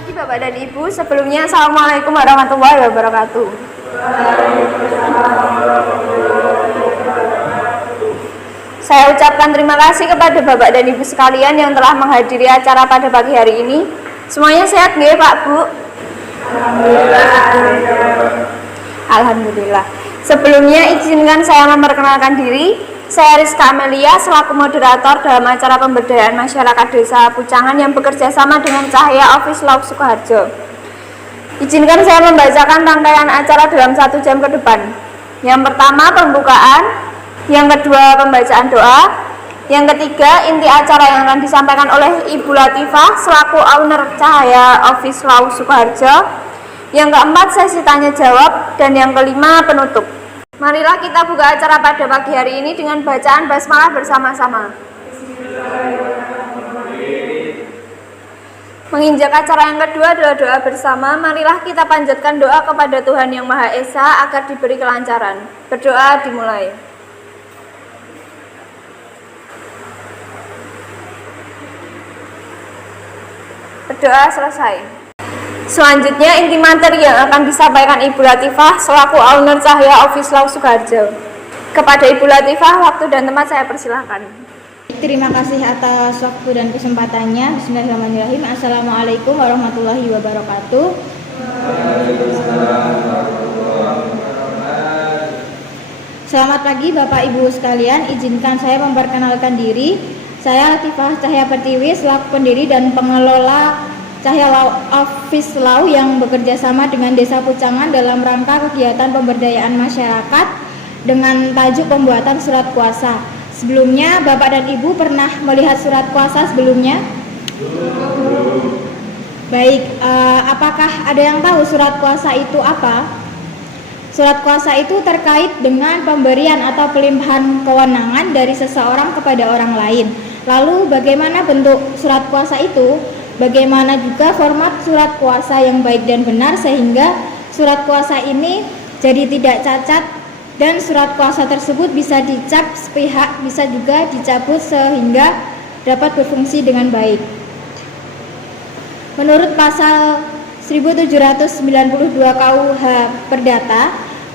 pagi Bapak dan Ibu. Sebelumnya Assalamualaikum warahmatullahi wabarakatuh. Saya ucapkan terima kasih kepada Bapak dan Ibu sekalian yang telah menghadiri acara pada pagi hari ini. Semuanya sehat nggih Pak Bu? Alhamdulillah. Sebelumnya izinkan saya memperkenalkan diri. Saya Rizka Amelia selaku moderator dalam acara pemberdayaan masyarakat Desa Pucangan yang bekerja sama dengan Cahaya Office Lauk Sukoharjo. Izinkan saya membacakan rangkaian acara dalam 1 jam ke depan. Yang pertama pembukaan, yang kedua pembacaan doa, yang ketiga inti acara yang akan disampaikan oleh Ibu Latifah selaku owner Cahaya Office Lauk Sukoharjo, yang keempat sesi tanya jawab, dan yang kelima penutup. Marilah kita buka acara pada pagi hari ini dengan bacaan basmalah bersama-sama. Menginjak acara yang kedua adalah doa bersama. Marilah kita panjatkan doa kepada Tuhan Yang Maha Esa agar diberi kelancaran. Berdoa dimulai. Berdoa selesai. Selanjutnya inti materi yang akan disampaikan Ibu Latifah selaku owner Cahaya Office Lauk Sukoharjo. Kepada Ibu Latifah, waktu dan tempat saya persilahkan. Terima kasih atas waktu dan kesempatannya. Bismillahirrahmanirrahim. Assalamualaikum warahmatullahi wabarakatuh. Selamat pagi Bapak Ibu sekalian. Izinkan saya memperkenalkan diri. Saya Latifah Cahya Pertiwi selaku pendiri dan pengelola Cahaya Office Lauk yang bekerja sama dengan Desa Pucangan dalam rangka kegiatan pemberdayaan masyarakat dengan tajuk pembuatan surat kuasa. Sebelumnya Bapak dan Ibu pernah melihat surat kuasa sebelumnya? Baik, apakah ada yang tahu surat kuasa itu apa? Surat kuasa itu terkait dengan pemberian atau pelimpahan kewenangan dari seseorang kepada orang lain. Lalu bagaimana bentuk surat kuasa itu? Bagaimana juga format surat kuasa yang baik dan benar sehingga surat kuasa ini jadi tidak cacat dan surat kuasa tersebut bisa dicap sepihak, bisa juga dicabut sehingga dapat berfungsi dengan baik. Menurut pasal 1792 KUH Perdata,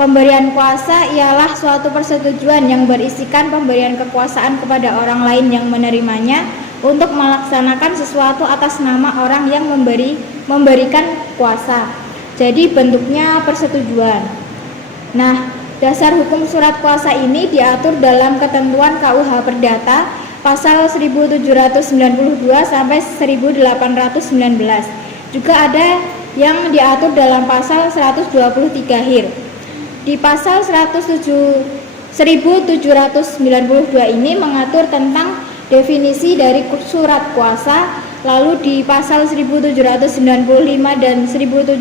pemberian kuasa ialah suatu persetujuan yang berisikan pemberian kekuasaan kepada orang lain yang menerimanya untuk melaksanakan sesuatu atas nama orang yang memberikan kuasa. Jadi bentuknya persetujuan. Nah, dasar hukum surat kuasa ini diatur dalam ketentuan KUH Perdata pasal 1792 sampai 1819. Juga ada yang diatur dalam pasal 123 HIR. Di pasal 1792 ini mengatur tentang definisi dari surat kuasa, lalu di pasal 1795 dan 1796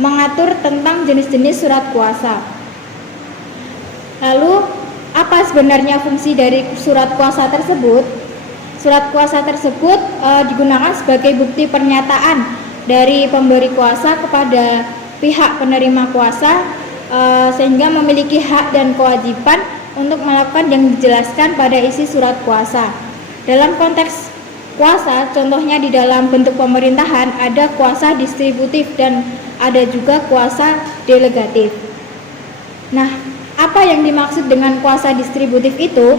mengatur tentang jenis-jenis surat kuasa. Lalu apa sebenarnya fungsi dari surat kuasa tersebut? Surat kuasa tersebut digunakan sebagai bukti pernyataan dari pemberi kuasa kepada pihak penerima kuasa sehingga memiliki hak dan kewajiban untuk melakukan yang dijelaskan pada isi surat kuasa. Dalam konteks kuasa, contohnya di dalam bentuk pemerintahan ada kuasa distributif dan ada juga kuasa delegatif. Nah, apa yang dimaksud dengan kuasa distributif itu?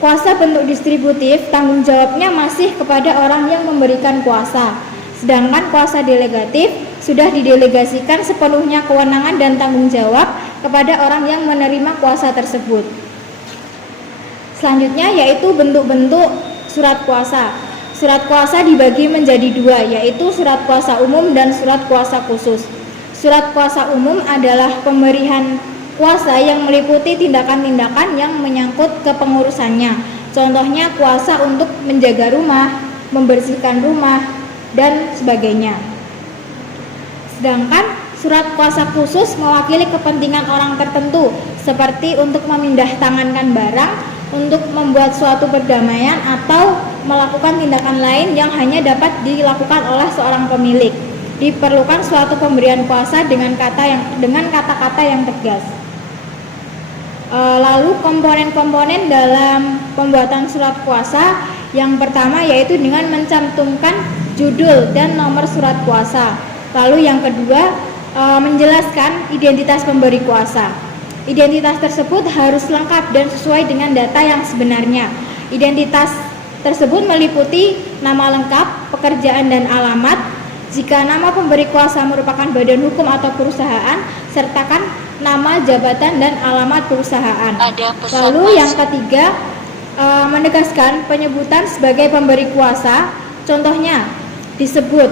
Kuasa bentuk distributif tanggung jawabnya masih kepada orang yang memberikan kuasa. Sedangkan kuasa delegatif sudah didelegasikan sepenuhnya kewenangan dan tanggung jawab kepada orang yang menerima kuasa tersebut. Selanjutnya yaitu bentuk-bentuk surat kuasa. Surat kuasa dibagi menjadi dua, yaitu surat kuasa umum dan surat kuasa khusus. Surat kuasa umum adalah pemberian kuasa yang meliputi tindakan-tindakan yang menyangkut kepengurusannya. Contohnya kuasa untuk menjaga rumah, membersihkan rumah, dan sebagainya. Sedangkan surat kuasa khusus mewakili kepentingan orang tertentu, seperti untuk memindahtangankan barang, untuk membuat suatu perdamaian, atau melakukan tindakan lain yang hanya dapat dilakukan oleh seorang pemilik. Diperlukan suatu pemberian kuasa dengan kata-kata yang tegas. Lalu komponen-komponen dalam pembuatan surat kuasa, yang pertama yaitu dengan mencantumkan judul dan nomor surat kuasa. Lalu yang kedua, menjelaskan identitas pemberi kuasa. Identitas tersebut harus lengkap dan sesuai dengan data yang sebenarnya. Identitas tersebut meliputi nama lengkap, pekerjaan dan alamat. Jika nama pemberi kuasa merupakan badan hukum atau perusahaan, sertakan nama, jabatan, dan alamat perusahaan. Lalu yang ketiga, menegaskan penyebutan sebagai pemberi kuasa. Contohnya disebut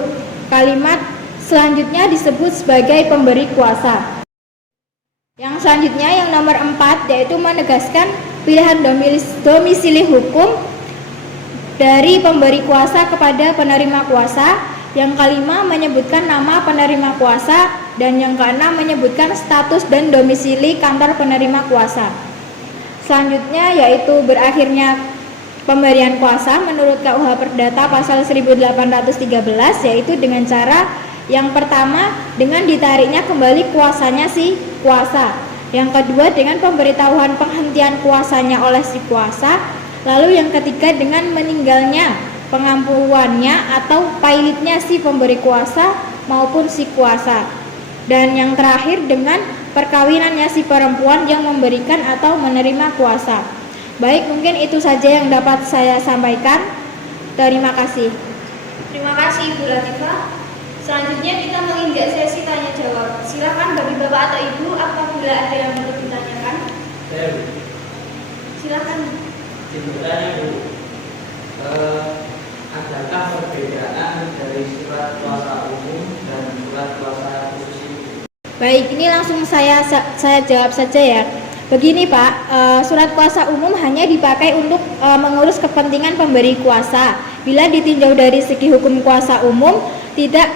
kalimat selanjutnya disebut sebagai pemberi kuasa. Yang selanjutnya yang nomor 4 yaitu menegaskan pilihan domisili hukum dari pemberi kuasa kepada penerima kuasa. Yang kelima menyebutkan nama penerima kuasa, dan yang keenam menyebutkan status dan domisili kantor penerima kuasa. Selanjutnya yaitu berakhirnya pemberian kuasa menurut KUH Perdata pasal 1813, yaitu dengan cara yang pertama dengan ditariknya kembali kuasanya si kuasa. Yang kedua dengan pemberitahuan penghentian kuasanya oleh si kuasa. Lalu yang ketiga dengan meninggalnya, pengampuannya atau pailitnya si pemberi kuasa maupun si kuasa. Dan yang terakhir dengan perkawinannya si perempuan yang memberikan atau menerima kuasa. Baik, mungkin itu saja yang dapat saya sampaikan. Terima kasih. Terima kasih Ibu Latifah. Selanjutnya kita menginjak sesi tanya jawab. Silakan bagi Bapak atau Ibu apabila ada yang perlu ditanyakan. Silakan. Bertanya Bu, adakah perbedaan dari surat kuasa umum dan surat kuasa khusus ini? Baik, ini langsung saya jawab saja ya. Begini Pak, surat kuasa umum hanya dipakai untuk mengurus kepentingan pemberi kuasa. Bila ditinjau dari segi hukum kuasa umum, tidak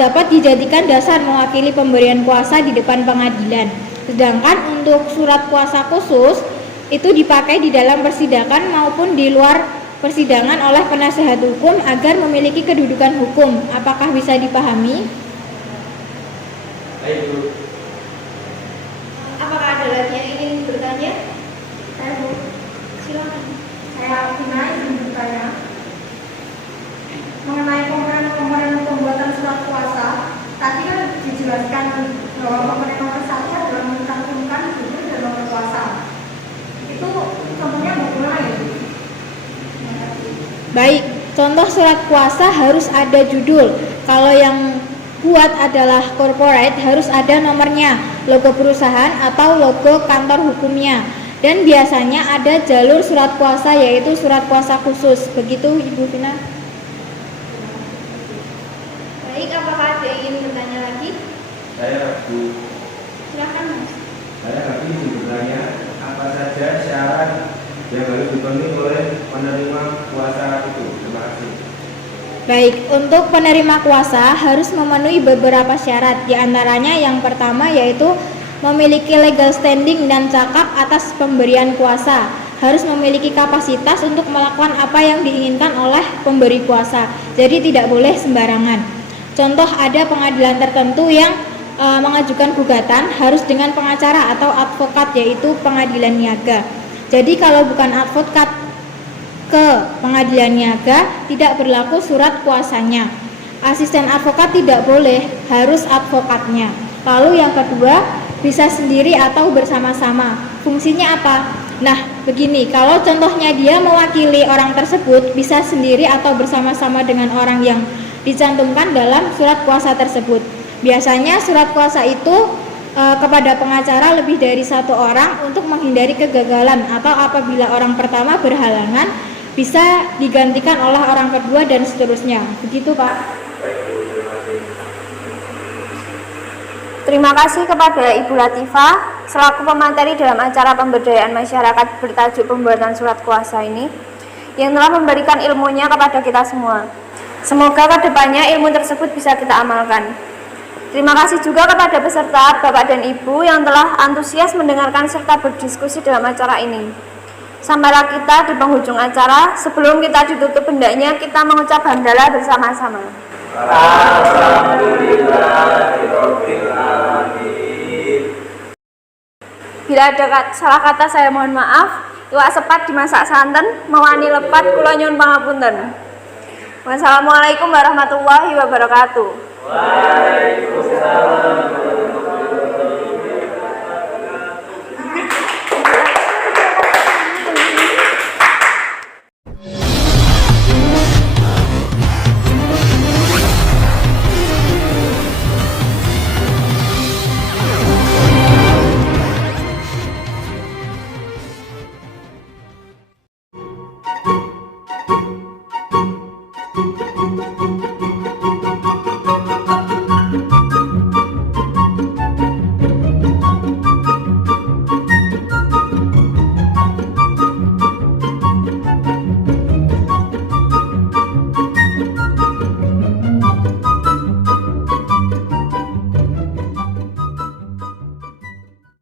dapat dijadikan dasar mewakili pemberian kuasa di depan pengadilan. Sedangkan untuk surat kuasa khusus itu dipakai di dalam persidangan maupun di luar persidangan oleh penasehat hukum agar memiliki kedudukan hukum. Apakah bisa dipahami? Baik Bu. Apakah ada lagi yang ingin bertanya? Saya Bu. Silakan. Saya Vina ingin bertanya mengenai komponen pembuatan surat kuasa. Tadi kan dijelaskan bahwa komponen nomor 1 adalah mencantumkan judul dan nomor kuasa. Itu contohnya bagaimana ya? Baik, contoh surat kuasa harus ada judul. Kalau yang buat adalah corporate harus ada nomornya, logo perusahaan atau logo kantor hukumnya. Dan biasanya ada jalur surat kuasa yaitu surat kuasa khusus. Begitu Ibu Vina. Baik, apakah ada yang ingin bertanya lagi? Saya Bu. Silakan Mas. Saya lagi ingin bertanya apa saja syarat yang harus dipenuhi oleh penerima kuasa itu. Terima kasih. Baik, untuk penerima kuasa harus memenuhi beberapa syarat. Di antaranya yang pertama yaitu memiliki legal standing dan cakap atas pemberian kuasa. Harus memiliki kapasitas untuk melakukan apa yang diinginkan oleh pemberi kuasa. Jadi tidak boleh sembarangan. Contoh ada pengadilan tertentu yang mengajukan gugatan harus dengan pengacara atau advokat yaitu pengadilan niaga. Jadi kalau bukan advokat ke pengadilan niaga tidak berlaku surat kuasanya. Asisten advokat tidak boleh, harus advokatnya. Lalu yang kedua bisa sendiri atau bersama-sama. Fungsinya apa? Nah begini, kalau contohnya dia mewakili orang tersebut bisa sendiri atau bersama-sama dengan orang yang dicantumkan dalam surat kuasa tersebut. Biasanya surat kuasa itu kepada pengacara lebih dari satu orang untuk menghindari kegagalan atau apabila orang pertama berhalangan bisa digantikan oleh orang kedua dan seterusnya. Begitu Pak. Terima kasih kepada Ibu Latifah selaku pemateri dalam acara pemberdayaan masyarakat bertajuk pembuatan surat kuasa ini yang telah memberikan ilmunya kepada kita semua. Semoga kedepannya ilmu tersebut bisa kita amalkan. Terima kasih juga kepada peserta, Bapak dan Ibu yang telah antusias mendengarkan serta berdiskusi dalam acara ini. Sampailah kita di penghujung acara. Sebelum kita ditutup hendaknya kita mengucap hamdalah bersama-sama. Bila ada salah kata saya mohon maaf. Iwak sepat dimasak santen, mewani lepat kula nyuwun pangapunten. Wassalamualaikum warahmatullahi wabarakatuh. Waalaikumsalam.